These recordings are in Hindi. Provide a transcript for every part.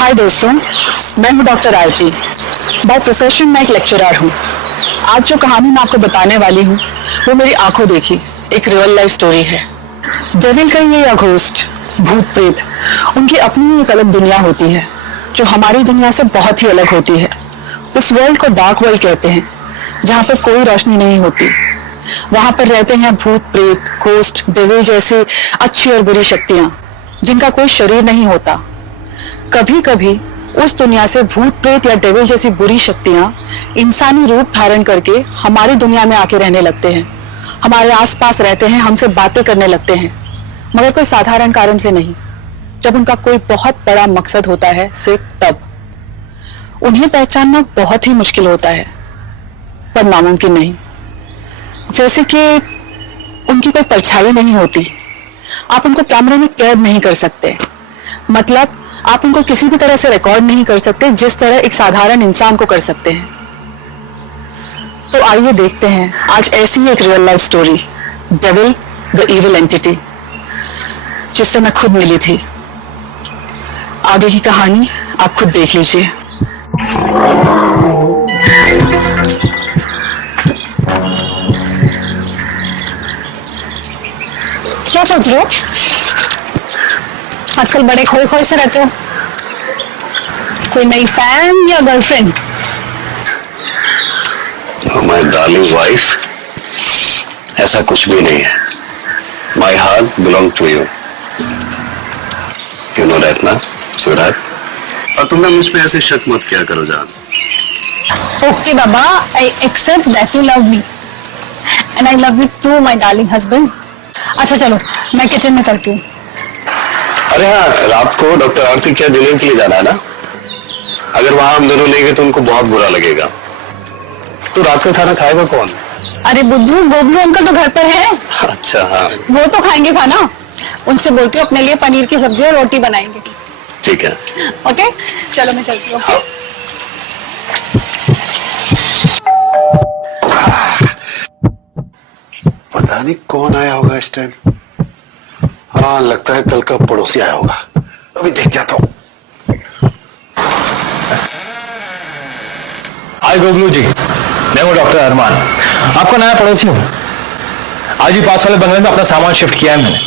हाय दोस्तों, मैं हूं डॉक्टर आरती। बाय प्रोफेशन मैं एक लेक्चरर हूं। आज जो कहानी मैं आपको बताने वाली हूं वो मेरी आंखों देखी एक रियल लाइफ स्टोरी है। डेविल कहिए या घोस्ट, भूत प्रेत, उनकी अपनी एक अलग दुनिया होती है जो हमारी दुनिया से बहुत ही अलग होती है। उस वर्ल्ड को डार्क वर्ल्ड कहते हैं, जहाँ पर कोई रोशनी नहीं होती। वहां पर रहते हैं भूत प्रेत, घोस्ट, डेविल जैसी अच्छी और बुरी शक्तियां जिनका कोई शरीर नहीं होता। कभी कभी उस दुनिया से भूत प्रेत या डेविल जैसी बुरी शक्तियां इंसानी रूप धारण करके हमारी दुनिया में आके रहने लगते हैं, हमारे आसपास रहते हैं, हमसे बातें करने लगते हैं, मगर कोई साधारण कारण से नहीं। जब उनका कोई बहुत बड़ा मकसद होता है, सिर्फ तब। उन्हें पहचानना बहुत ही मुश्किल होता है, पर नामुमकिन नहीं। जैसे कि उनकी कोई परछाई नहीं होती, आप उनको कैमरे में कैद नहीं कर सकते, मतलब आप उनको किसी भी तरह से रिकॉर्ड नहीं कर सकते जिस तरह एक साधारण इंसान को कर सकते हैं। तो आइए देखते हैं आज ऐसी एक real life story, devil the evil entity, जिससे मैं खुद मिली थी। आगे की कहानी आप खुद देख लीजिए। क्या सोच रहे हो? आजकल बड़े खोए खोए से रहते हो। कोई नई फैन या गर्लफ्रेंड? माय डार्लिंग वाइफ, ऐसा कुछ भी नहीं है। My heart belong to you, you know that ना स्वीटहार्ट। और तुम ना मुझ पे ऐसे शक मत किया करो जान। ओके बाबा, I accept that you love me and I love you too my darling husband. अच्छा चलो, मैं किचन में चलती हूँ। अरे हाँ, रात को डॉक्टर आरती क्या डिनर के लिए जाना है ना? अगर वहां हम दोनों नहीं गए तो उनको बहुत बुरा लगेगा। तो रात का खाना खाएगा कौन? अरे बुद्धू, गोबलू अंकल तो घर पर है। अच्छा हाँ, वो तो खाएंगे खाना। उनसे बोलती हूँ अपने लिए पनीर की सब्जी और रोटी बनाएंगे। ठीक है। ओके चलो, मैं चलती हूँ। हाँ। पता नहीं कौन आया होगा इस टाइम। हाँ, लगता है कल का पड़ोसी आया होगा। अभी देख क्या था। हाय गोबलू जी, मैं हूँ डॉक्टर अरमान, आपका नया पड़ोसी हूँ। आज ही पास वाले बंगले में अपना सामान शिफ्ट किया है मैंने।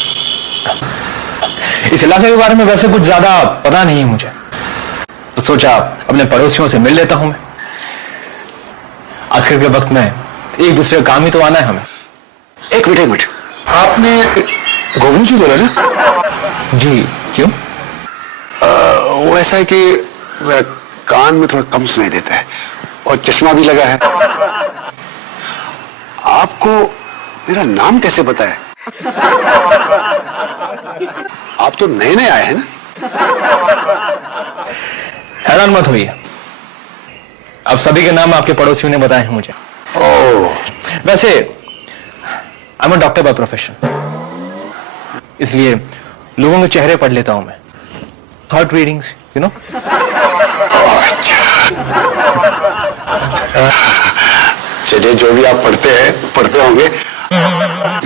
इस इलाके के बारे में वैसे कुछ ज्यादा पता नहीं है मुझे, तो सोचा अपने पड़ोसियों से मिल लेता हूं मैं। आखिर के वक्त में एक दूसरे का काम ही तो आना है हमें। एक मिनट, आपने गोबलू जी बोला ना? जी, क्यों? वो ऐसा है कि मेरा कान में थोड़ा कम सुनाई देता है और चश्मा भी लगा है। आपको मेरा नाम कैसे पता है? आप तो नए नए आए हैं ना? हैरान मत होइए, अब सभी के नाम आपके पड़ोसियों ने बताए हैं मुझे। ओह, वैसे I am a doctor by profession, इसलिए लोगों के चेहरे पढ़ लेता हूं मैं। Thought readings, you know. चलिए, जो भी आप पढ़ते होंगे।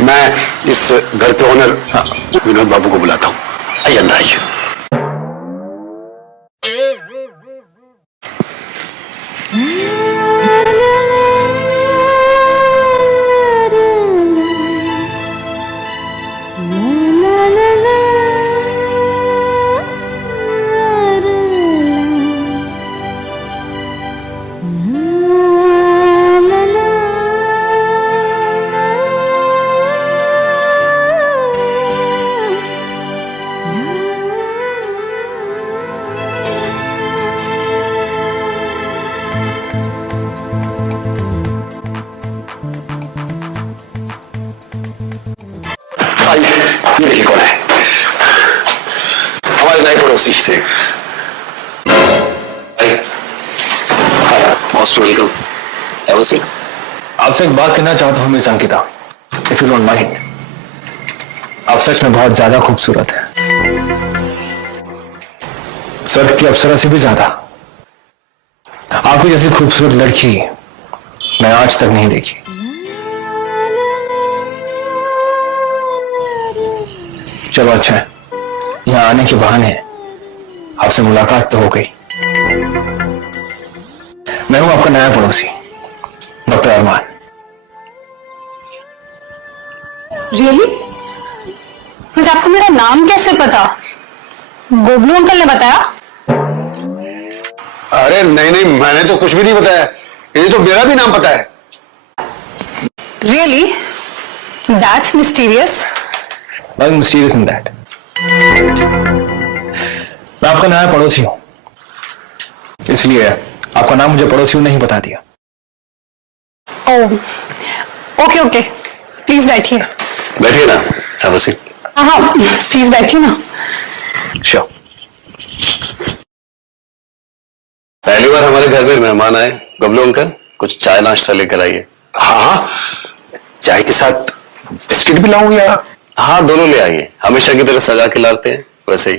मैं इस घर के ओनर विनोद बाबू को बुलाता हूँ। आइए अंदर आइए। ये देखिए कौन है, हमारे नए पड़ोसी से। Most welcome. आपसे एक बात कहना चाहता हूं miss Ankita, if you don't mind. आप सच में बहुत ज्यादा खूबसूरत है, स्वर्ग की अप्सरा से भी ज्यादा। आपकी जैसी खूबसूरत लड़की मैं आज तक नहीं देखी। चलो अच्छा है, यहाँ आने के बहाने आपसे मुलाकात तो हो गई। मैं हूं आपका नया पड़ोसी डॉक्टर अरमान। रियली? बट आपको मेरा नाम कैसे पता? गोबलू अंकल ने बताया? अरे नहीं नहीं, मैंने तो कुछ भी नहीं बताया। ये तो मेरा भी नाम पता है। Really? That's mysterious. Nothing mysterious in that. मैं आपका नया पड़ोसी हूं, इसलिए आपका नाम मुझे पड़ोसियों ने ही बता दिया। ओह, ओके ओके, प्लीज बैठिए। बैठिए ना, have a seat। हाँ, प्लीज बैठिए ना। श्योर। पहली बार हमारे घर में मेहमान आए। गबलू अंकल, कुछ चाय नाश्ता लेकर आइए। हाँ, चाय के साथ बिस्किट भी लाऊं या? हाँ, दोनों ले आइए। हमेशा की तरह सजा के लाते हैं वैसे ही।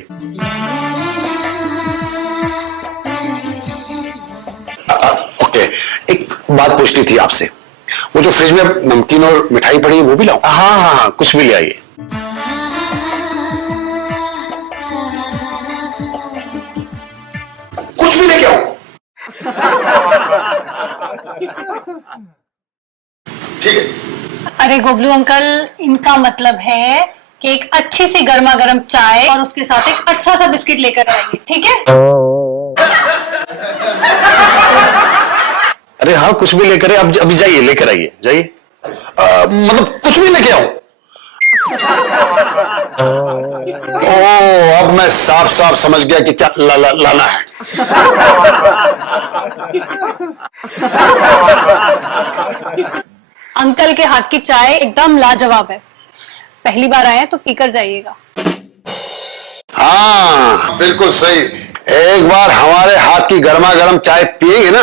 ओके, एक बात पूछनी थी आपसे। वो जो फ्रिज में नमकीन और मिठाई पड़ी है वो भी लाऊं? हाँ हाँ हाँ, कुछ भी ले आइए। कुछ भी लेके आओ? ठीक है। अरे गोबलू अंकल, इनका मतलब है कि एक अच्छी सी गर्मा गर्म चाय और उसके साथ एक अच्छा सा बिस्किट लेकर आइए, ठीक है? अरे हाँ, कुछ भी लेकर अब अभी जाइए, लेकर आइए, जाइए। मतलब कुछ भी लेके आओ? ओ, अब मैं साफ साफ समझ गया कि क्या लाना है। अंकल के हाथ की चाय एकदम लाजवाब है। पहली बार आए हैं तो पीकर जाइएगा। हाँ, बिल्कुल सही। एक बार हमारे हाथ की गर्मा गर्म चाय पिएंगे ना,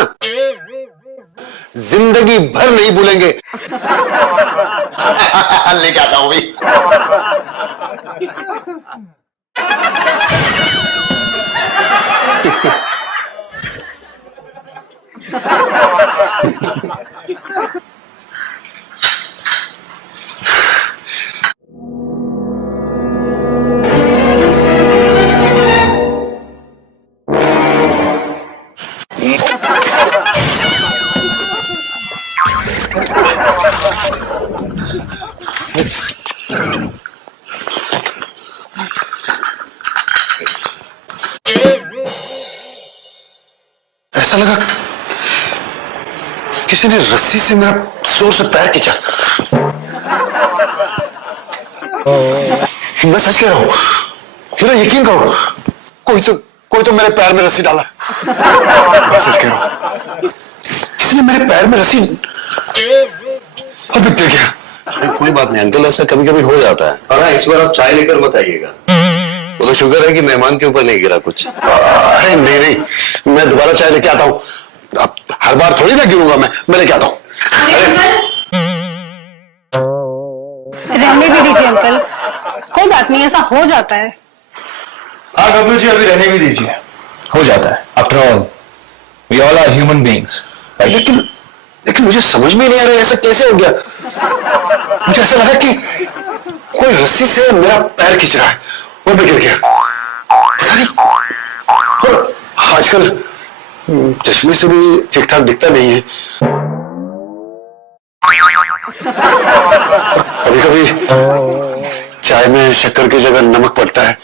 जिंदगी भर नहीं भूलेंगे। लेके आता हूं भी। ऐसा लगा किसी ने रस्सी से मेरा जोर से पैर खींचा। मैं सच कह रहा हूं, मेरा यकीन करो, कोई तो मेरे पैर में रस्सी डाला। मैं सच कह रहा हूं, किसी ने मेरे पैर में रस्सी। अभी गिर गया। कोई बात नहीं अंकल, ऐसा कभी कभी हो जाता है। और हाँ, इस बार आप चाय लेकर मत आइएगा। वो तो शुक्र है कि मेहमान के ऊपर नहीं गिरा कुछ। अरे नहीं नहीं, मैं दोबारा चाय लेके आता हूँ। अब हर बार थोड़ी ना गिरूंगा। मैं लेके आता हूँ। रहने भी दीजिए अंकल, कोई बात नहीं, ऐसा हो जाता है। हाँ गबलू जी, अभी रहने भी दीजिए, हो जाता है। After all we all are human beings. लेकिन मुझे समझ में नहीं आ रहा है ऐसा कैसे हो गया। मुझे ऐसा लगा कि कोई रस्सी से मेरा पैर खींच रहा है और मैं गिर गया। पता नहीं, और आजकल चश्मे से भी ठीक ठाक दिखता नहीं है। कभी कभी चाय में शक्कर की जगह नमक पड़ता है।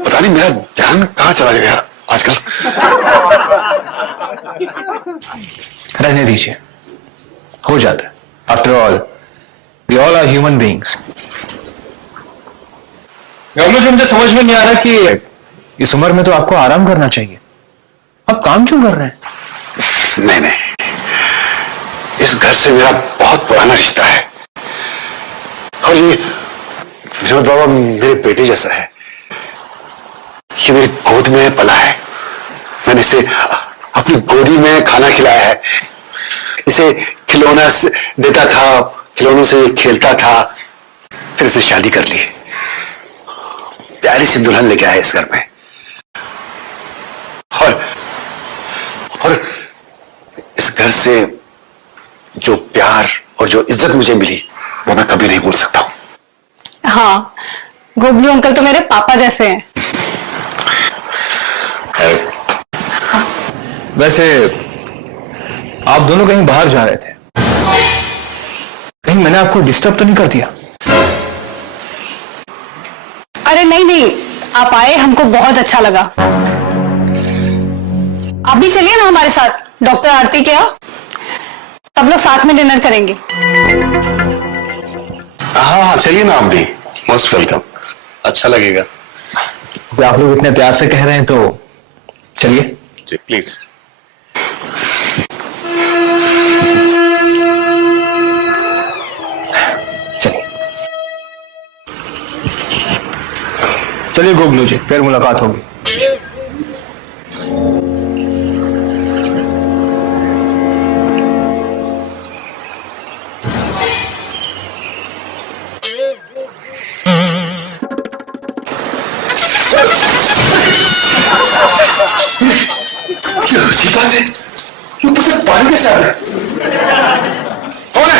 पता नहीं मेरा ध्यान कहाँ चला गया आजकल। रहने दीजिए, हो जाता है। After all we all are human beings. Gablu ji, मुझे समझ में नहीं आ रहा कि इस उम्र में तो आपको आराम करना चाहिए, आप काम क्यों कर रहे हैं? नहीं, इस घर से मेरा बहुत पुराना रिश्ता है और ये विनोद बाबा मेरे बेटे जैसा है। ये मेरी गोद में पला है। मैंने इसे अपनी गोदी में खाना खिलाया है। इसे खिलौना देता था, खिलौनों से खेलता था, फिर इसे शादी कर ली। प्यारी सी दुल्हन लेके आया इस घर में। और इस घर से जो प्यार और जो इज्जत मुझे मिली वो मैं कभी नहीं भूल सकता हूं। हाँ, गोबलू अंकल तो मेरे पापा जैसे हैं। वैसे आप दोनों कहीं बाहर जा रहे थे, कहीं मैंने आपको डिस्टर्ब तो नहीं कर दिया? अरे नहीं नहीं, आप आए, हमको बहुत अच्छा लगा। आप भी चलिए ना हमारे साथ डॉक्टर आरती के यहाँ, सब लोग साथ में डिनर करेंगे। हाँ हाँ चलिए ना, आप भी मोस्ट वेलकम, अच्छा लगेगा। आप लोग इतने प्यार से कह रहे हैं तो चलिए। जी प्लीज। चलिए चलिए गोबलू जी, फिर मुलाकात होगी। अच्छी बात है, ये ऊपर से पानी कैसे आ रहा है? कौन है?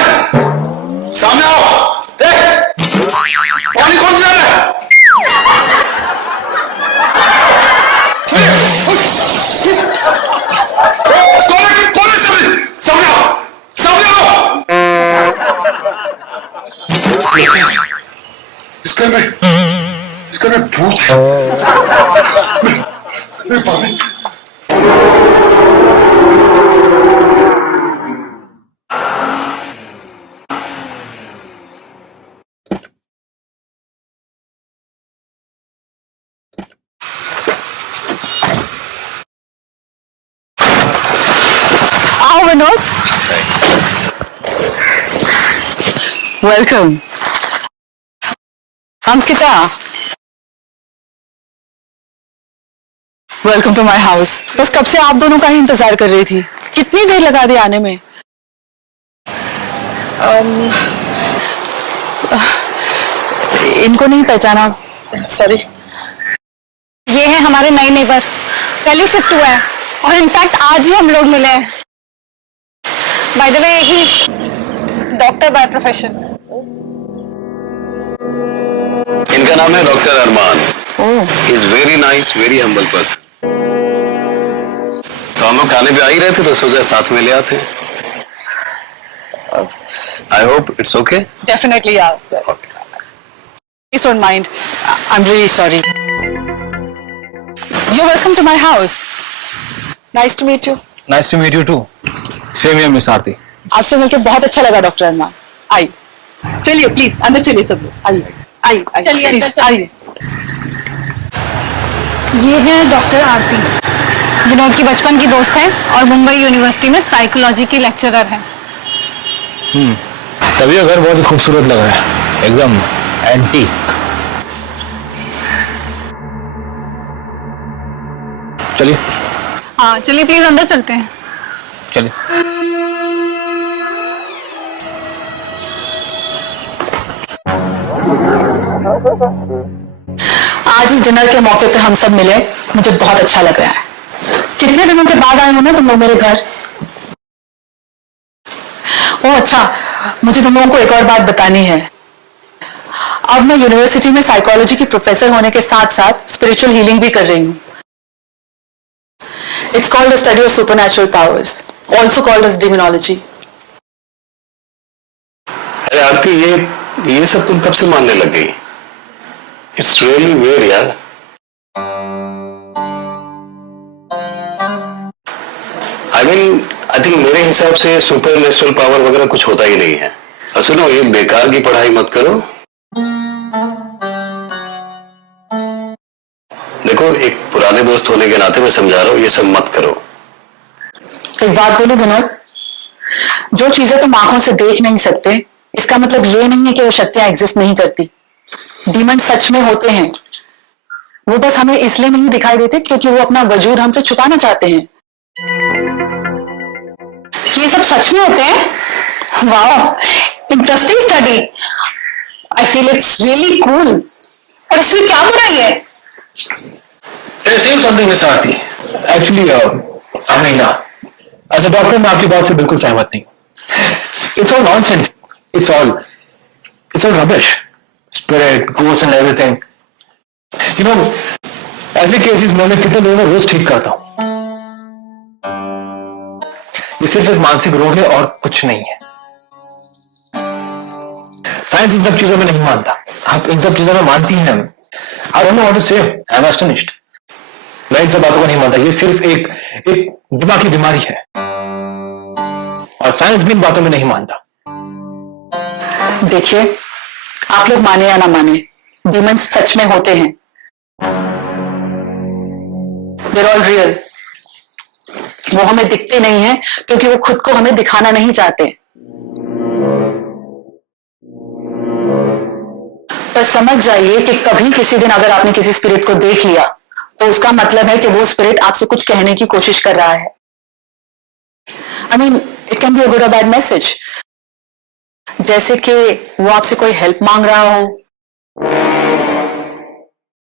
सामने आओ। पानी कौन से आ रहा है? कौन है सामने आओ, सामने आओ। इस घर में भूत है। मेरे पानी। आओ Vinod, welcome. Ankita, welcome to my house. बस कब से आप दोनों का ही इंतजार कर रही थी, कितनी देर लगा दी आने में? इनको नहीं पहचाना, सॉरी। ये है हमारे नए नेबर, कल ही शिफ्ट हुआ है और इनफैक्ट आज ही हम लोग मिले हैं। By the way he doctor by profession. इनका नाम है doctor Arman. Oh, he is very nice, very humble person. तो हम लोग खाने पे आ ही रहे थे तो सोचा साथ में ले आते। I hope it's okay. Definitely यार, please don't mind, I am really sorry. You welcome to my house, nice to meet you. Nice to meet you too. Same here miss Aarti. आपसे मिलकर बहुत अच्छा लगा डॉक्टर अरमान। आइए, चलिए प्लीज अंदर चलिए सब लोग, आइए आइए आइए, चलिए, please, अंदर आइए। ये है डॉक्टर आरती, विनोद की बचपन की दोस्त है और मुंबई यूनिवर्सिटी में साइकोलॉजी की लेक्चरर है। तभी घर बहुत ही खूबसूरत लग रहा है, एकदम एंटीक। चलिए हाँ चलिए प्लीज अंदर चलते हैं। चलिए। आज इस डिनर के मौके पे हम सब मिले, मुझे बहुत अच्छा लग रहा है। कितने दिनों के बाद आए हो ना तुम लोग मेरे घर। ओह अच्छा, मुझे तुम लोगों को एक और बात बतानी है। अब मैं यूनिवर्सिटी में साइकोलॉजी की प्रोफेसर होने के साथ साथ स्पिरिचुअल हीलिंग भी कर रही हूँ। It's called the study of supernatural powers, also called as demonology. अरे आरती, ये सब तुम कब से मानने लग गई? इट्स रियली वेयर यार। आई थिंक मेरे हिसाब से सुपर नेचुरल पावर वगैरह कुछ होता ही नहीं है। और सुनो, ये बेकार की पढ़ाई मत करो। देखो, एक पुराने दोस्त होने के नाते मैं समझा रहा हूं, ये सब मत करो। एक बात बोलूं विनोद, जो चीजें तुम आंखों से देख नहीं सकते, इसका मतलब ये नहीं है कि वो शक्तियां एग्जिस्ट नहीं करती। डीमन सच में होते हैं, वो बस हमें इसलिए नहीं दिखाई देते क्योंकि वो अपना वजूद हमसे छुपाना चाहते हैं। ये सब सच में होते हैं? वाह, interesting study. I feel it's really cool. और इसमें क्या बुराई है? Something miss Aarti. Actually Amina, as a doctor मैं आपकी बात से बिल्कुल सहमत नहीं हूँ। It's all nonsense, it's all rubbish. Spirit, ghost and everything you know, ऐसे केसेस में कितने लोगों को रोज ठीक करता हूं। ये सिर्फ एक मानसिक रोग है और कुछ नहीं है। साइंस इन सब चीजों में नहीं मानता। आप इन सब चीजों में मानती हैं ना? I don't know what to say, I M एस्टनिश्ड। मैं इन सब बातों को नहीं मानता। ये सिर्फ एक दिमागी बीमारी है और साइंस भी इन बातों में नहीं मानता। देखिए, आप लोग माने या ना माने, डीमंस सच में होते हैं। They're all real। वो हमें दिखते नहीं है क्योंकि वो खुद को हमें दिखाना नहीं चाहते। पर समझ जाइए कि कभी किसी दिन अगर आपने किसी स्पिरिट को देख लिया तो उसका मतलब है कि वो स्पिरिट आपसे कुछ कहने की कोशिश कर रहा है। I mean, it can be a good और बैड मैसेज। जैसे कि वो आपसे कोई हेल्प मांग रहा हो,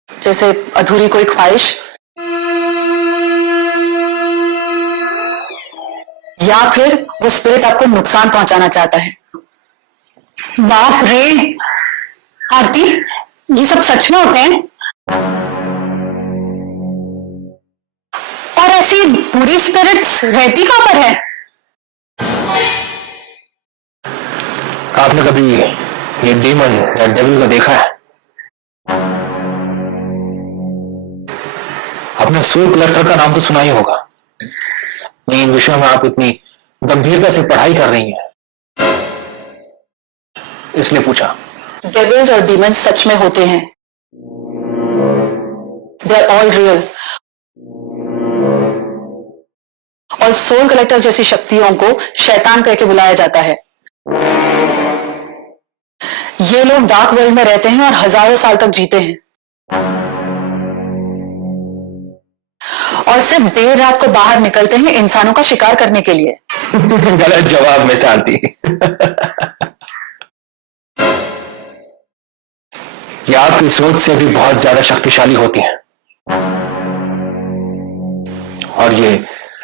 जैसे अधूरी कोई ख्वाहिश, या फिर वो स्पिरिट आपको नुकसान पहुंचाना चाहता है। बाप रे आरती, ये सब सच में होते हैं? और ऐसी बुरी स्पिरिट्स रहती कहां पर है? आपने कभी ये डीमन या डेविल को देखा है? आपने सोल कलेक्टर का नाम तो सुना ही होगा। इन विषयों में आप इतनी गंभीरता से पढ़ाई कर रही हैं, इसलिए पूछा। डेविल्स और डीमंस सच में होते हैं। They are all real. और सोल कलेक्टर जैसी शक्तियों को शैतान कह के बुलाया जाता है। ये लोग डार्क वर्ल्ड में रहते हैं और हजारों साल तक जीते हैं और सिर्फ देर रात को बाहर निकलते हैं इंसानों का शिकार करने के लिए। गलत जवाब में शांति। ये आपकी सोच से भी बहुत ज्यादा शक्तिशाली होती हैं और ये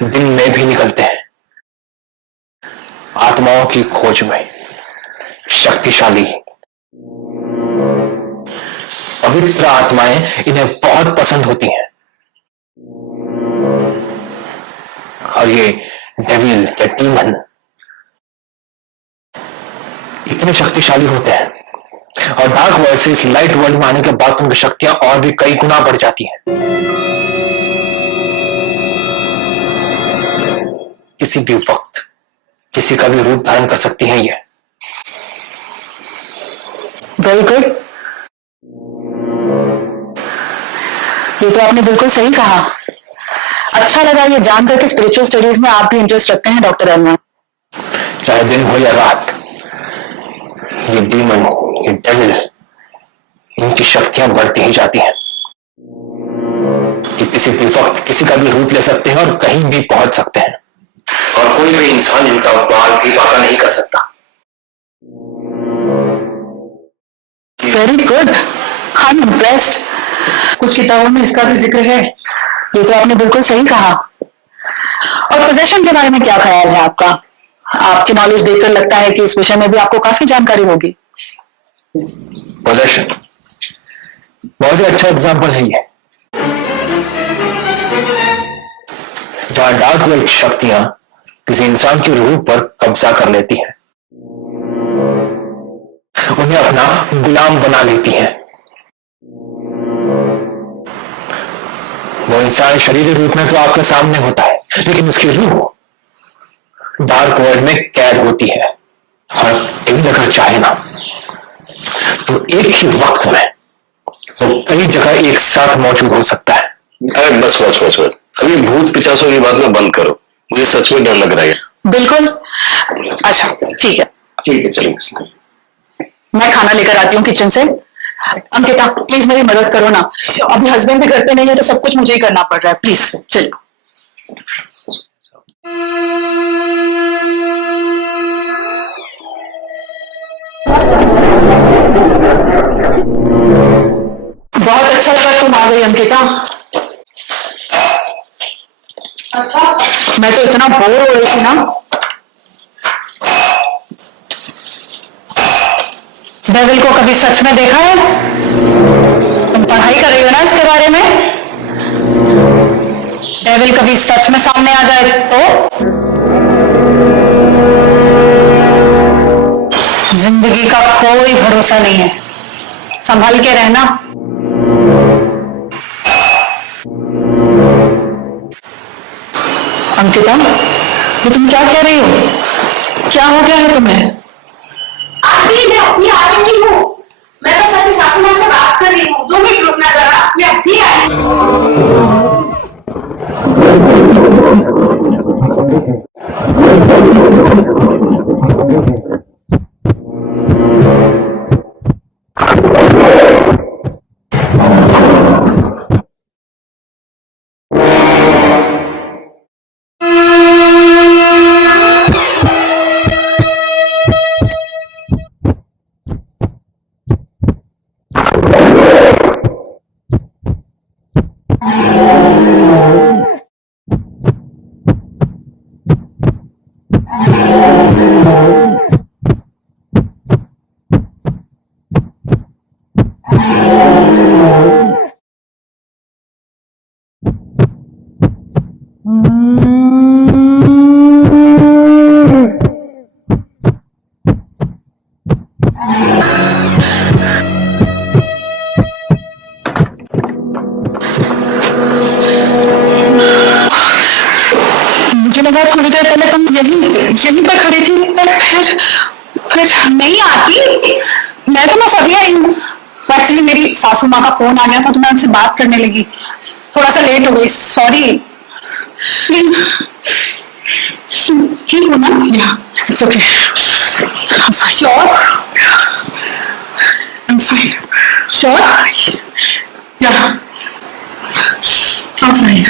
दिन में भी निकलते हैं आत्माओं की खोज में। शक्तिशाली पवित्र आत्माएं इन्हें बहुत पसंद होती हैं और ये डेविल या डीमन इतने शक्तिशाली होते हैं और डार्क वर्ल्ड से इस लाइट वर्ल्ड में आने के बाद उनकी शक्तियां और भी कई गुना बढ़ जाती हैं। किसी भी वक्त किसी का भी रूप धारण कर सकती हैं ये। Very good. ये तो आपने बिल्कुल सही कहा। अच्छा लगा ये जानकर के स्पिरिचुअल स्टडीज में आप भी इंटरेस्ट रखते हैं डॉक्टर अरमान। चाहे दिन हो या रात, ये डीमन, ये डेविल, इनकी शक्तियां बढ़ती ही जाती हैं। कि किसी भी वक्त किसी का भी रूप ले सकते हैं और कहीं भी पहुंच सकते हैं और कोई भी इंसान इनका बाल भी बाका नहीं कर सकता। Very good, I am impressed. कुछ किताबों में इसका भी जिक्र है। ये तो आपने बिल्कुल सही कहा। और पोजेशन के बारे में क्या ख्याल है आपका? आपकी नॉलेज देखकर लगता है कि इस विषय में भी आपको काफी जानकारी होगी। पोजेशन बहुत ही अच्छा एग्जाम्पल है ये, जहां डार्क वर्ल्ड की शक्तियां किसी इंसान की रूह पर कब्जा कर लेती हैं, उन्हें अपना गुलाम बना लेती हैं। वो इंसान शरीर रूप में तो आपके सामने होता है लेकिन उसकी रूह डार्क वर्ल्ड में कैद होती है और डेविल अगर चाहे ना तो एक ही वक्त में वो कई जगह एक साथ मौजूद हो सकता है। अरे बस बस बस बस, अभी भूत पिचासों की बात में बंद करो। मुझे सच में डर लग रहा है। बिल्कुल। अच्छा ठीक है, ठीक है, चलेंगे। मैं खाना लेकर आती हूँ किचन से। अंकिता प्लीज मेरी मदद करो ना, अभी हस्बैंड भी घर पे नहीं है तो सब कुछ मुझे ही करना पड़ रहा है। प्लीज चलो। बहुत अच्छा लगा तुम आ गई अंकिता। अच्छा, मैं तो इतना बोर हो रही थी ना। डेविल को कभी सच में देखा है? तुम पढ़ाई कर रही हो ना इसके बारे में? डेविल कभी सच में सामने आ जाए तो? जिंदगी का कोई भरोसा नहीं है, संभल के रहना। अंकिता, ये तुम क्या कह रही हो? क्या हो गया है तुम्हें? आंटी मैं अपनी आ रही हूँ। मैं बस अपनी सासू माँ से बात कर रही हूँ। 2 मिनट रुकना जरा, मैं अभी आई हूँ। मुझे लगा थोड़ी देर पहले तुम यहीं पर खड़ी थी, फिर नहीं आती, मैं तो बस अभी आई हूँ। एक्चुअली मेरी सासू माँ का फोन आ गया था तो मैं उनसे बात करने लगी, थोड़ा सा लेट हो गई, सॉरी। ठीक हो ना? It's okay, sure? I'm fine. Sure? Yeah, I'm fine.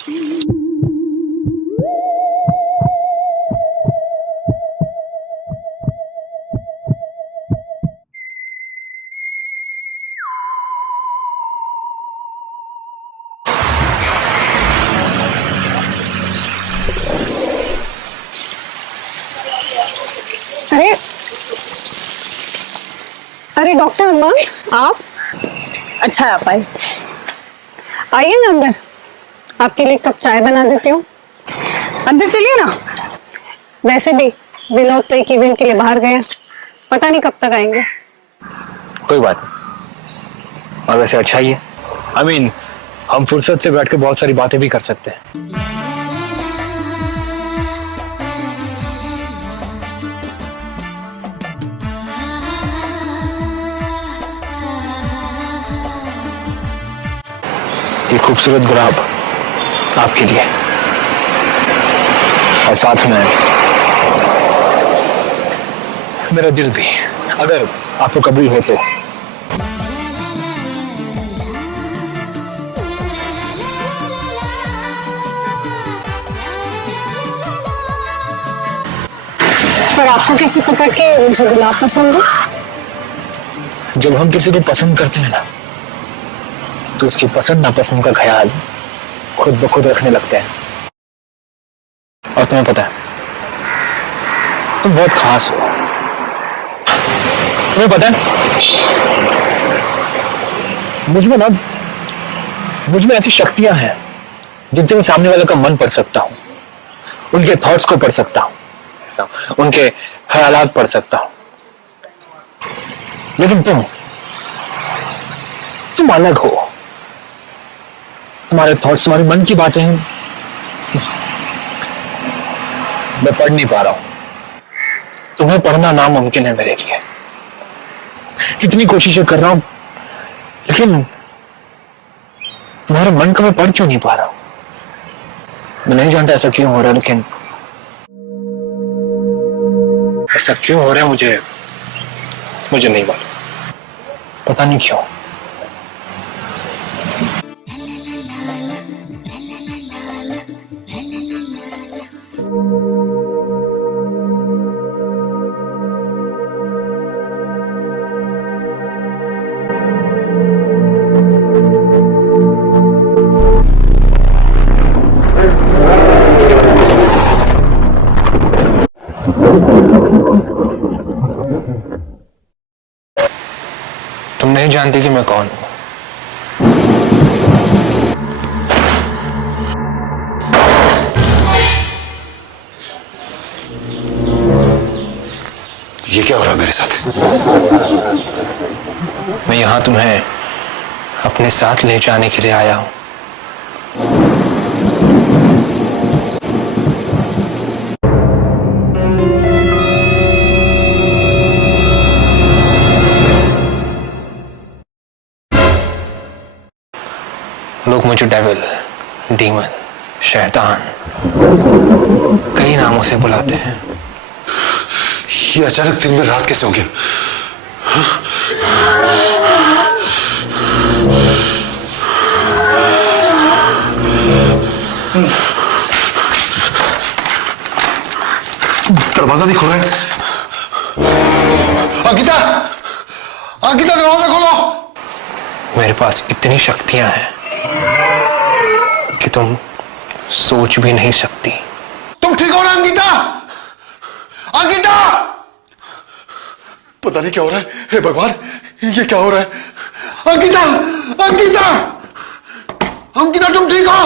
अरे अरे डॉक्टर अरमान, आप अच्छा है आप आए। आइए ना अंदर, आपके लिए कप चाय बना देती हूँ। अंदर चलिए ना। वैसे भी विनोद तो एक इवेंट के लिए बाहर गए, पता नहीं कब तक आएंगे। कोई बात नहीं, और वैसे अच्छा ही है। I mean, हम फुर्सत से बैठ के बहुत सारी बातें भी कर सकते हैं। ये खूबसूरत गुलाब आपके लिए, और साथ में मेरा दिल भी, अगर आपको कबूल हो तो। पर आपको कैसे पता कि मुझे गुलाब पसंद है? जब हम किसी को पसंद करते हैं ना, तो उसकी पसंद नापसंद का ख्याल खुद ब खुद रखने लगते हैं। और तुम्हें पता है, तुम बहुत खास हो। तुम्हें पता है, मुझ में ऐसी शक्तियां हैं जिनसे मैं सामने वाले का मन पढ़ सकता हूं, उनके थॉट्स को पढ़ सकता हूं, उनके ख्यालात पढ़ सकता हूं। लेकिन तुम अलग हो। तुम्हारे थॉट्स, तुम्हारे मन की बातें हैं, मैं पढ़ नहीं पा रहा हूं। तुम्हें पढ़ना नामुमकिन है मेरे लिए। कितनी कोशिशें कर रहा हूं, लेकिन तुम्हारे मन का मैं पढ़ क्यों नहीं पा रहा हूं। मैं नहीं जानता ऐसा क्यों हो रहा है, लेकिन ऐसा क्यों हो रहा है मुझे नहीं मालूम। पता नहीं क्यों। तुम नहीं जानती कि मैं कौन हूं। ये क्या हो रहा है मेरे साथ? मैं यहां तुम्हें अपने साथ ले जाने के लिए आया हूं। लोग मुझे डेविल, डीमन, शैतान, कई नामों से बुलाते हैं। ये अचानक दिन में रात कैसे हो गया? दरवाजा नहीं खोल रहा है। अंकिता, अंकिता दरवाजा खोलो। मेरे पास इतनी शक्तियां हैं कि तुम सोच भी नहीं सकती। तुम ठीक हो ना अंकिता? अंकिता! पता नहीं क्या हो रहा है। हे भगवान, ये क्या हो रहा है? अंकिता! अंकिता! अंकिता तुम ठीक हो?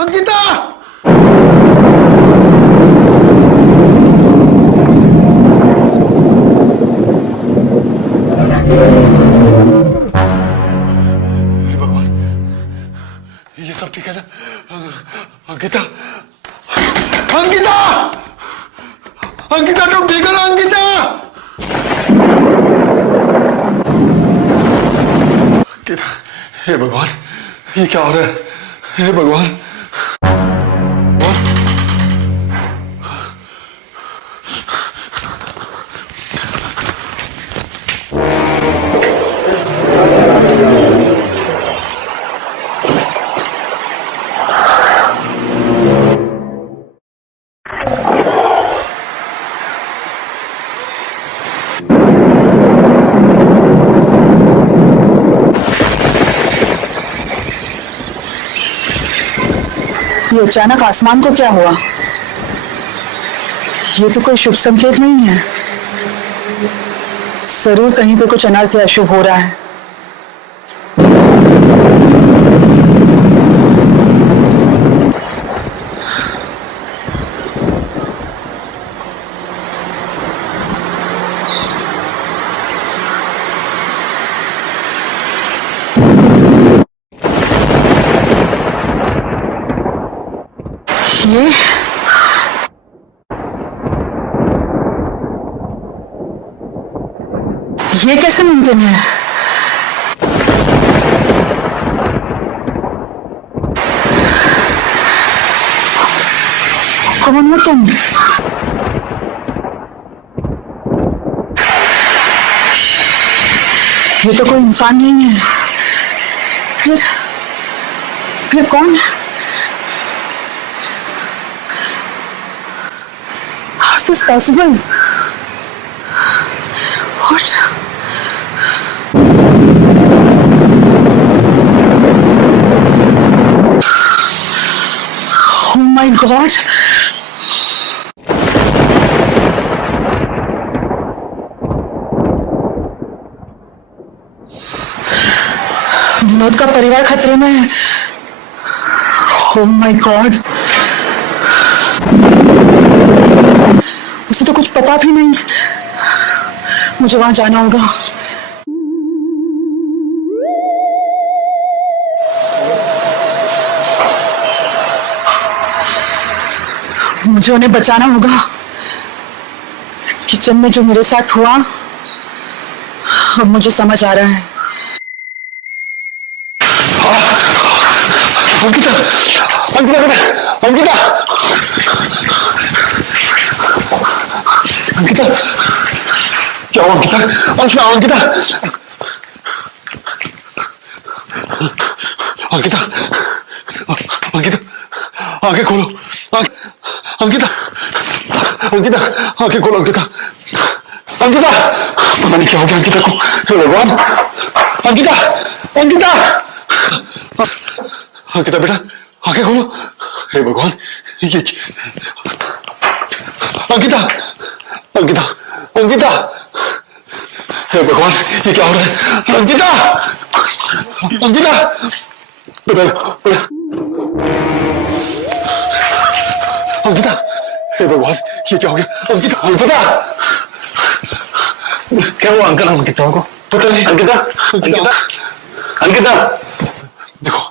अंकिता! हे भगवान, ये सब ठीक है ना? अंकिता! अंकिता! अंकिता तुम ठीक हो ना? अंकिता! अंकिता, हे भगवान, ये क्या हो रहा है? हे भगवान! ये अचानक आसमान को क्या हुआ? ये तो कोई शुभ संकेत नहीं है। जरूर कहीं पे कुछ अनर्थ या अशुभ हो रहा है। ये कैसे मुमकिन है? कौन हो तुम? ये तो कोई इंसान नहीं है। फिर कौन? How is this possible? What? Oh my God! Vinod का परिवार खतरे में है। Oh my God! उसे तो कुछ पता भी नहीं। मुझे वहां जाना होगा। मुझे उन्हें बचाना होगा। किचन में जो मेरे साथ हुआ अब मुझे समझ आ रहा है। अंकिता, अंकिता बेटा, अंकिता, अंकिता, क्या हुआ अंकिता? अंकिता, अंकिता, अंकिता, अंकिता, आंखें खोलो, अंकिता, अंकिता, आंखें खोलो अंकिता, अंकिता, पता नहीं क्या हो गया अंकिता को। हे भगवान, अंकिता, अंकिता, अंकिता बेटा, आंखें खोलो। हे भगवान, ये अंकिता, अंकिता, अंकिता, हे भगवान, ये क्या हो रहा है? अंकिता, अंकिता, बेटा, बेटा, अंकिता, हे भगवान, ये क्या हो गया? अंकिता, अंकिता, क्या हुआ अंकल? अंकिता को पता नहीं। अंकिता, अंकिता, अंकिता, देखो,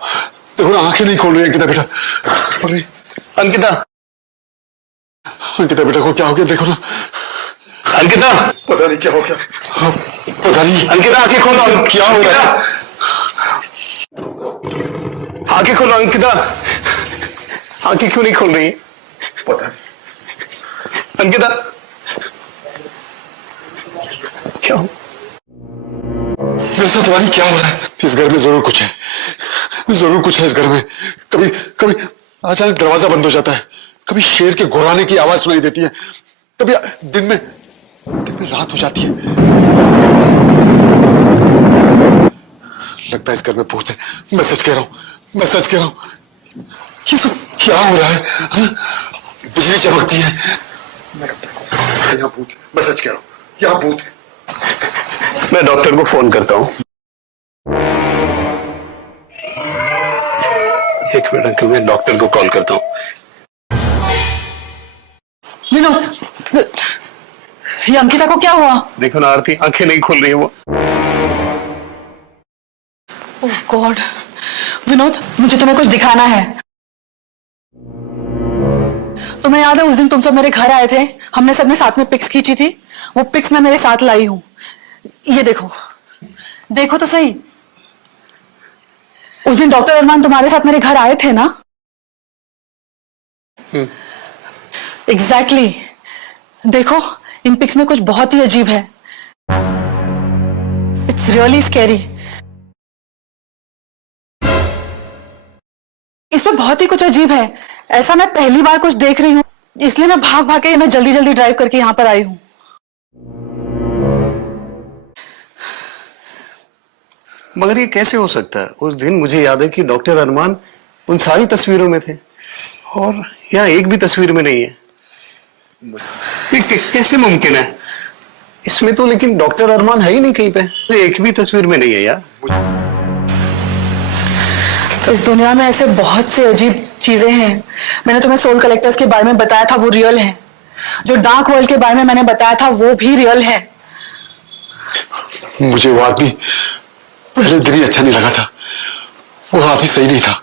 देखो ना, आंखें नहीं खोल रही अंकिता बेटा। अंकिता, अंकिता बेटा को क्या हो गया? देखो ना अंकिता, पता नहीं क्या हो गया, पता नहीं। अंकिता, आंखें खोलो, क्या हो रहा है? आंखें खोलो अंकिता, आंखें क्यों नहीं खोल रही? पता नहीं। अंकिता, क्या हो? ऐसा पता नहीं क्या हो रहा है। इस घर में जरूर कुछ है, जरूर कुछ है इस घर में। कभी कभी अचानक दरवाजा बंद हो जाता है, कभी शेर के घुराने की आवाज सुनाई देती है, कभी दिन में रात हो जाती है। लगता है इस घर में भूत है। मैं सच कह रहा हूं, मैं सच कह रहा हूं। ये सब क्या हो रहा है? हाँ? बिजली चमकती है, यहाँ भूत है। मैं सच कह रहा हूं, यहाँ भूत है। मैं डॉक्टर को फोन करता हूँ। एक मिनट अंकल, मैं डॉक्टर को कॉल करता हूँ। विनोद, ये अंकिता को क्या हुआ? देखो ना आरती, आंखें नहीं खोल रही है वो। ओह गॉड, विनोद, मुझे तुम्हें कुछ दिखाना है। तुम्हें याद है उस दिन तुम सब मेरे घर आए थे, हमने सबने साथ में पिक्स खींची थी? वो पिक्स मैं मेरे साथ लाई हूं। ये देखो, देखो तो सही। उस दिन डॉक्टर अरमान तुम्हारे साथ मेरे घर आए थे ना? एग्जैक्टली। देखो, इन पिक्स में कुछ बहुत ही अजीब है। It's really scary. इसमें बहुत ही कुछ अजीब है। ऐसा मैं पहली बार कुछ देख रही हूँ, इसलिए मैं भाग भाग के मैं जल्दी जल्दी ड्राइव करके यहाँ पर आई हूँ। मगर ये कैसे हो सकता है? उस दिन मुझे याद है कि डॉक्टर अरमान उन सारी तस्वीरों में थे। और यहाँ एक भी तस्वीर में नहीं है। ये कैसे मुमकिन है? इसमें तो लेकिन डॉक्टर अरमान है ही नहीं कहीं पे, तो एक भी तस्वीर में नहीं है यार। इस दुनिया में ऐसे बहुत से अजीब चीजें हैं। मैंने तुम्हें सोल कलेक्टर्स के बारे में बताया था, वो रियल है। जो डार्क वर्ल्ड के बारे में मैंने बताया था, वो भी रियल है। मुझे वो आदमी पहले दिन ही अच्छा नहीं लगा था। वो आदमी सही नहीं था।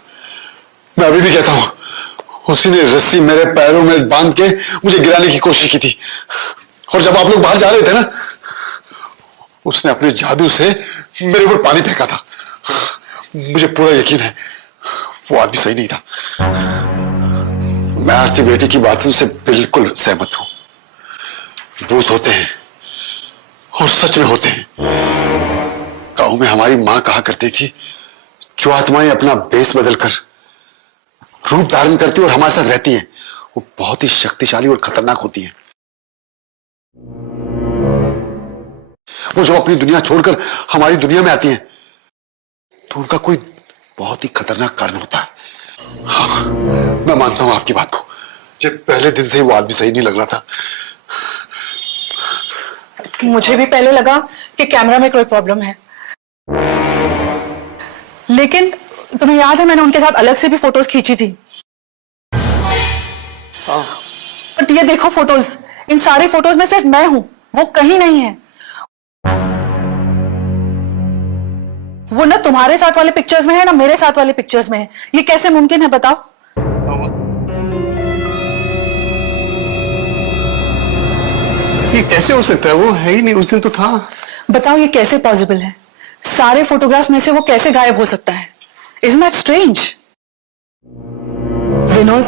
मैं अभी भी कहता हूं, उसी ने रस्सी मेरे पैरों में बांध के मुझे गिराने की कोशिश की थी। और जब आप लोग बाहर जा रहे थे ना, उसने अपने जादू से मेरे ऊपर पानी फेंका था। मुझे पूरा यकीन है वो आदमी सही नहीं था। मैं आरती बेटी की बातों से बिल्कुल सहमत हूं। भूत होते हैं और सच में होते हैं। गांव में हमारी मां कहा करती थी, जो आत्माएं अपना भेष बदलकर रूप धारण करती और हमारे साथ रहती हैं, वो बहुत ही शक्तिशाली और खतरनाक होती हैं। वो जब अपनी दुनिया छोड़कर हमारी दुनिया में आती हैं, तो उनका कोई बहुत ही खतरनाक कारण होता है। हाँ, मैं मानता हूं आपकी बात को। मुझे पहले दिन से ही वो आदमी सही नहीं लग रहा था। मुझे भी पहले लगा कि कैमरा में कोई प्रॉब्लम है, लेकिन तुम्हें याद है मैंने उनके साथ अलग से भी फोटोज खींची थी। बट ये देखो फोटोज, इन सारे फोटोज में सिर्फ मैं हूं, वो कहीं नहीं है। वो ना तुम्हारे साथ वाले पिक्चर्स में है, ना मेरे साथ वाले पिक्चर्स में है। ये कैसे मुमकिन है बताओ? ये कैसे हो सकता है? वो है ही नहीं, उस दिन तो था। बताओ ये कैसे पॉसिबल है? सारे फोटोग्राफ्स में से वो कैसे गायब हो सकता है? Isn't that strange? विनोद,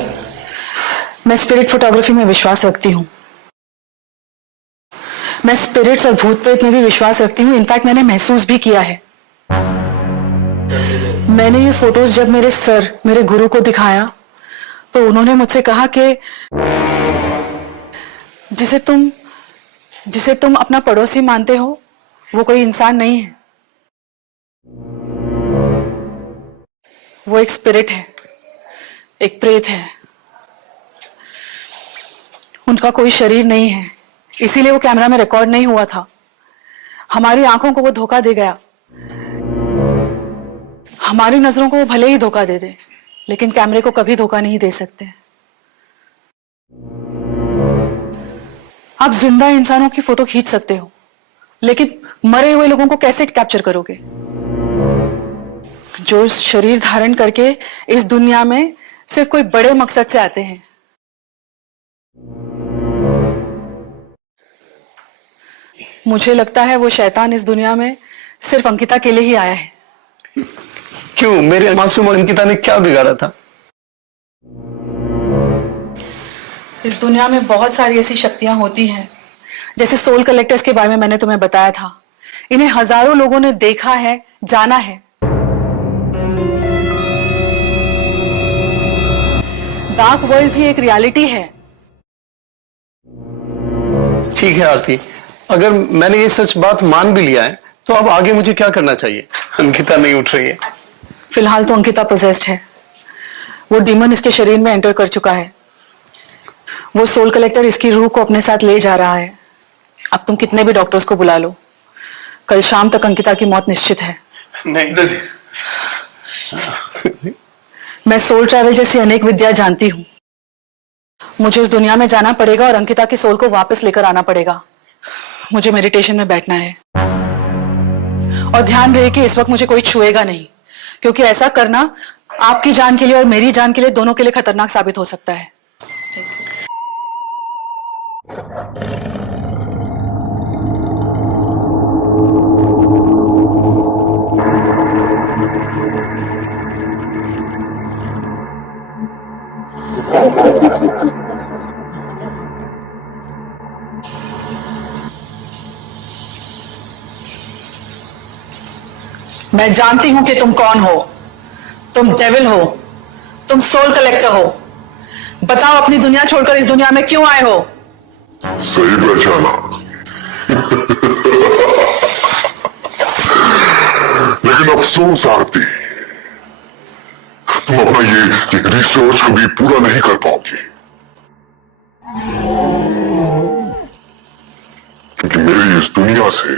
मैं स्पिरिट फोटोग्राफी में विश्वास रखती हूँ। मैं स्पिरिट्स और भूत प्रेत में भी विश्वास रखती हूँ। इनफैक्ट मैंने महसूस भी किया है। मैंने ये फोटोज जब मेरे सर, मेरे गुरु को दिखाया, तो उन्होंने मुझसे कहा कि जिसे तुम अपना पड़ोसी मानते हो, वो कोई इंसान नहीं है। वो एक स्पिरिट है, एक प्रेत है। उनका कोई शरीर नहीं है, इसीलिए वो कैमरा में रिकॉर्ड नहीं हुआ था। हमारी आंखों को वो धोखा दे गया। हमारी नजरों को वो भले ही धोखा दे दे, लेकिन कैमरे को कभी धोखा नहीं दे सकते। आप जिंदा इंसानों की फोटो खींच सकते हो, लेकिन मरे हुए लोगों को कैसे कैप्चर करोगे? जो शरीर धारण करके इस दुनिया में सिर्फ कोई बड़े मकसद से आते हैं। मुझे लगता है वो शैतान इस दुनिया में सिर्फ अंकिता के लिए ही आया है। क्यों? मेरे मासूम अंकिता ने क्या बिगाड़ा था? इस दुनिया में बहुत सारी ऐसी शक्तियां होती हैं, जैसे सोल कलेक्टर्स के बारे में मैंने तुम्हें बताया था। इन्हें हजारों लोगों ने देखा है, जाना है। डार्क वर्ल्ड भी एक रियलिटी है। ठीक है आरती, अगर मैंने ये सच बात मान भी लिया है, तो अब आगे मुझे क्या करना चाहिए? अंकिता नहीं उठ रही है। फिलहाल तो अंकिता पोजेस्ड है। वो डीमन इसके शरीर में एंटर कर चुका है। वो सोल कलेक्टर इसकी रूह को अपने साथ ले जा रहा है। अब तुम कितने भी डॉक्टर्स को बुला लो, कल शाम तक अंकिता की मौत निश्चित है। नहीं, मैं सोल ट्रैवल जैसी अनेक विद्या जानती हूँ। मुझे इस दुनिया में जाना पड़ेगा और अंकिता के सोल को वापस लेकर आना पड़ेगा। मुझे मेडिटेशन में बैठना है। और ध्यान रहे कि इस वक्त मुझे कोई छुएगा नहीं, क्योंकि ऐसा करना आपकी जान के लिए और मेरी जान के लिए, दोनों के लिए खतरनाक साबित हो सकता है। मैं जानती हूं कि तुम कौन हो। तुम डेविल हो, तुम सोल कलेक्टर हो। बताओ अपनी दुनिया छोड़कर इस दुनिया में क्यों आए हो? सही पहचाना। लेकिन अफसोस आरती, तुम अपना ये रिसर्च कभी पूरा नहीं कर पाओगे, क्योंकि मेरी इस दुनिया से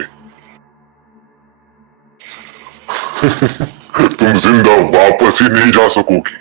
तुम जिंदा वापस ही नहीं जा सकोगी।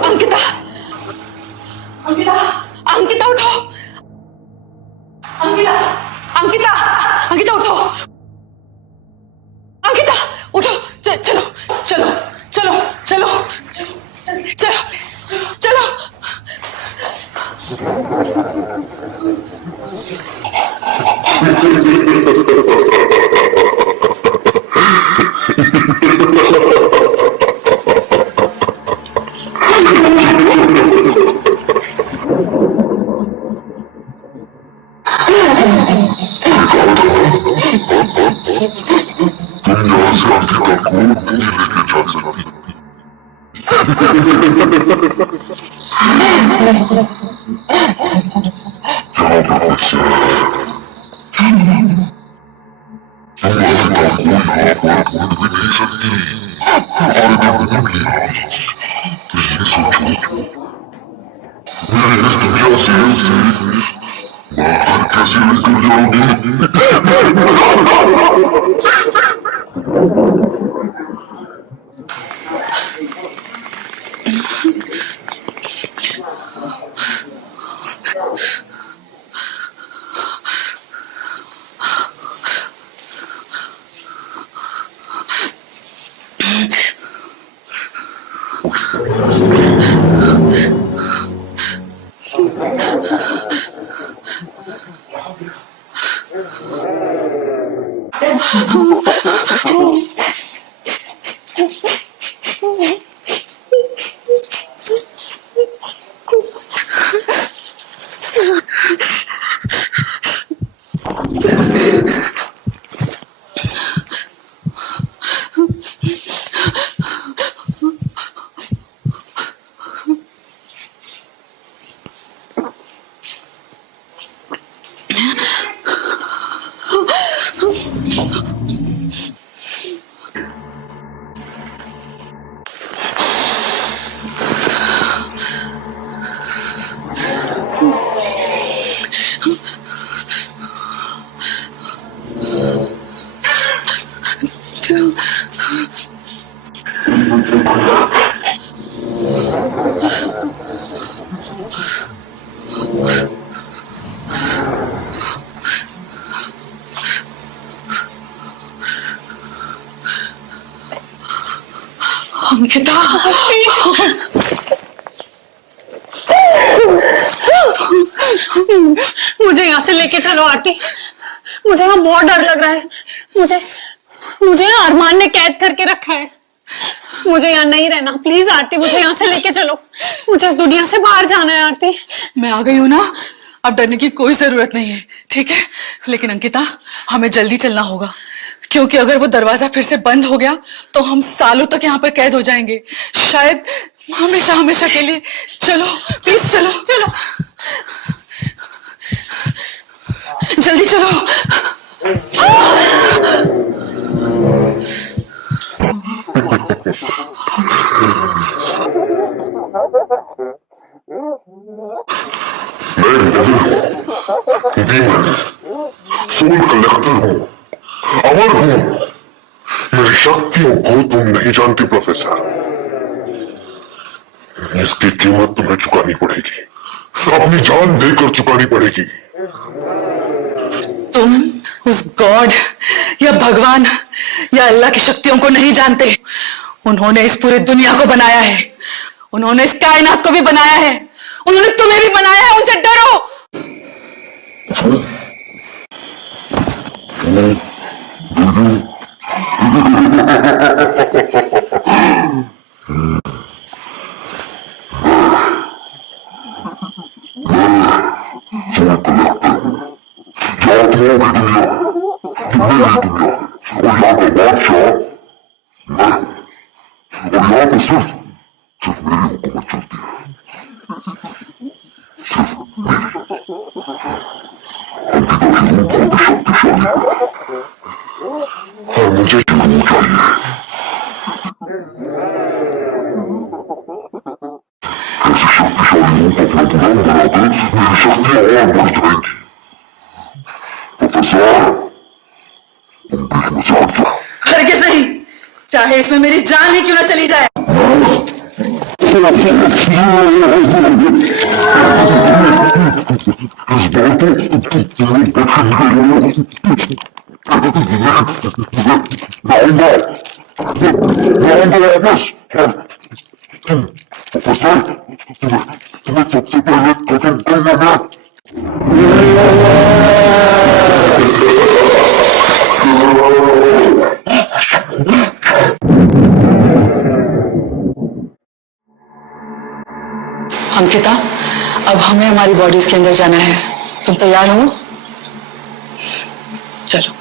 अंकिता, अंकिता, अंकिता उठो। अंकिता, अंकिता, अंकिता उठो। अंकिता उठो, चलो चलो चलो चलो चलो चलो चलो। तुम यहाँ से अंकिता को नहीं लेके जा सकती। यहाँ पे कुछ तुम अंकिता को यहाँ पर ढूंढ भी नहीं सकती। और अगर ढूंढ लिया तो ये सोचो मेरे इस दुनिया से बाहर कैसे निकल जाओगी? अंकिता, मुझे यहाँ से लेके चलो आरती। मुझे यहाँ बहुत डर लग रहा है। मुझे यहाँ अरमान ने कैद करके रखा है। मुझे यहाँ नहीं रहना, प्लीज आरती, मुझे यहाँ से लेके चलो। मुझे इस दुनिया से बाहर जाना है आरती। मैं आ गई हूँ ना, अब डरने की कोई जरूरत नहीं है, ठीक है? लेकिन अंकिता, हमें जल्दी चलना होगा, क्योंकि अगर वो दरवाजा फिर से बंद हो गया तो हम सालों तक यहाँ पर कैद हो जाएंगे, शायद हमेशा हमेशा के लिए। चलो प्लीज, चलो चलो, जल्दी चलो। मैं डेविल हूँ, डीमन, सोल कलेक्टर हूँ, अमर हूँ। मेरी शक्तियों को तुम नहीं जानती प्रोफेसर। इसकी कीमत तुम्हें चुकानी पड़ेगी, अपनी जान देकर चुकानी पड़ेगी। तुम उस गॉड या भगवान या अल्लाह की शक्तियों को नहीं जानते। उन्होंने इस पूरी दुनिया को बनाया है, उन्होंने इस कायनात को भी बनाया है, उन्होंने तुम्हें भी बनाया है। उनसे डरो। यहाँ पे सिर्फ मेरी हुकूमत चलती है, सिर्फ मेरी। अंकिता की रूह बहुत शक्तिशाली है और मुझे ये रूह चाहिए। ऐसी शक्तिशाली रूह को अपना गुलाम बना के मेरी शक्तियां और बढ़ जाएंगी। प्रोफेसर, तुम बीच में से हट जाओ। हरगिज़ नहीं, चाहे इसमें मेरी जान ही क्यों ना चली जाए। प्रोफेसर, तुम्हें सबसे पहले कदम करना है। अंकिता, अब हमें हमारी बॉडीज के अंदर जाना है। तुम तैयार हो? चलो।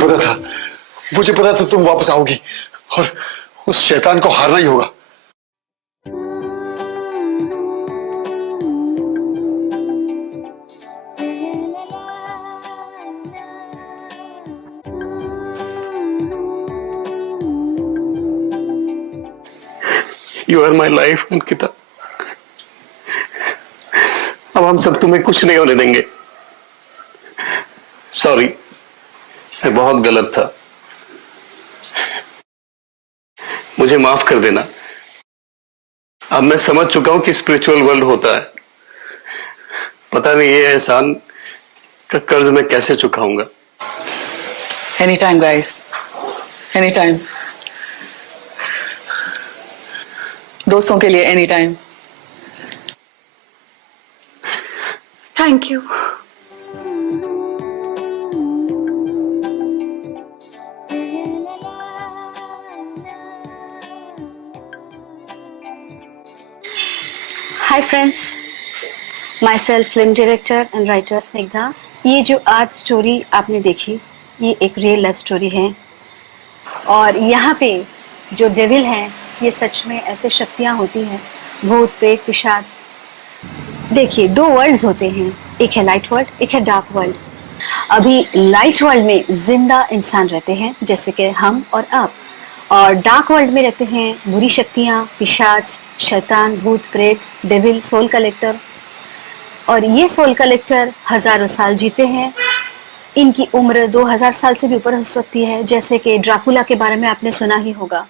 बेटा, मुझे पता था तुम वापस आओगी और उस शैतान को हारना ही होगा। You are my life Ankita. अब हम सब तुम्हें कुछ नहीं होने देंगे। सॉरी, मैं बहुत गलत था, मुझे माफ कर देना। अब मैं समझ चुका हूं कि स्पिरिचुअल वर्ल्ड होता है। पता नहीं ये एहसान का कर्ज मैं कैसे चुकाऊंगा। Any time guys, any time. दोस्तों के लिए any time. Thank you. Hi friends, my self film director and writer Snigdha. ये जो आज स्टोरी आपने देखी, ये एक रियल लाइफ स्टोरी है। और यहाँ पे जो डेविल हैं, ये सच में ऐसे शक्तियाँ होती हैं, भूत प्रेत पिशाच। देखिए, दो वर्ल्ड्स होते हैं, एक है लाइट वर्ल्ड, एक है डार्क वर्ल्ड। अभी लाइट वर्ल्ड में जिंदा इंसान रहते हैं, जैसे कि हम और आप। और डार्क वर्ल्ड में रहते हैं बुरी शक्तियाँ, पिशाच, शैतान, भूत प्रेत, डेविल, सोल कलेक्टर। और ये सोल कलेक्टर हजारों साल जीते हैं। इनकी उम्र 2000 साल से भी ऊपर हो सकती है, जैसे कि ड्राकुला के बारे में आपने सुना ही होगा।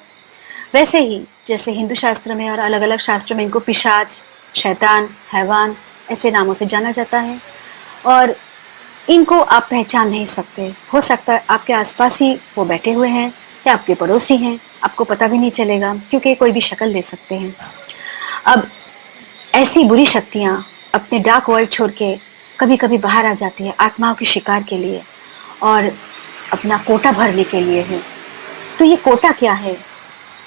वैसे ही जैसे हिंदू शास्त्र में और अलग अलग शास्त्र में इनको पिशाच, शैतान, हैवान ऐसे नामों से जाना जाता है। और इनको आप पहचान नहीं सकते। हो सकता है आपके आसपास ही वो बैठे हुए हैं या आपके पड़ोसी हैं, आपको पता भी नहीं चलेगा क्योंकि कोई भी शक्ल ले सकते हैं। अब ऐसी बुरी शक्तियाँ अपने डार्क वर्ल्ड छोड़ के कभी कभी बाहर आ जाती है आत्माओं के शिकार के लिए और अपना कोटा भरने के लिए है। तो ये कोटा क्या है?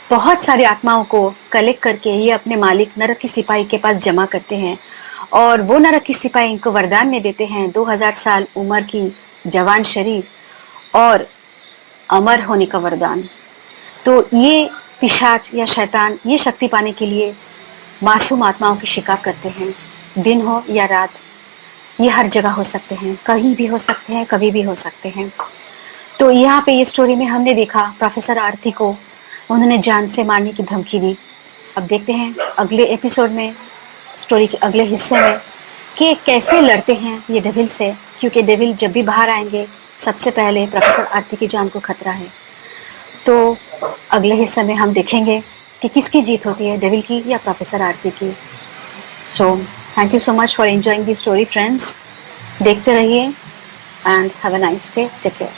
बहुत सारी आत्माओं को कलेक्ट करके ये अपने मालिक नरक की सिपाही के पास जमा करते हैं और वो नरक की सिपाही इनको वरदान में देते हैं 2000 साल उम्र की जवान शरीर और अमर होने का वरदान। तो ये पिशाच या शैतान ये शक्ति पाने के लिए मासूम आत्माओं की शिकार करते हैं। दिन हो या रात, ये हर जगह हो सकते हैं, कहीं भी हो सकते हैं, कभी भी हो सकते हैं। तो यहाँ पे ये स्टोरी में हमने देखा प्रोफेसर आरती को उन्होंने जान से मारने की धमकी दी। अब देखते हैं अगले एपिसोड में, स्टोरी के अगले हिस्से में, कि कैसे लड़ते हैं ये डेविल से, क्योंकि डेविल जब भी बाहर आएंगे सबसे पहले प्रोफेसर आरती की जान को खतरा है। तो अगले हिस्से में हम देखेंगे कि किसकी जीत होती है, डेविल की या प्रोफेसर आरती की। So thank you so much for enjoying the story friends. देखते रहिए and have a nice day. Take care.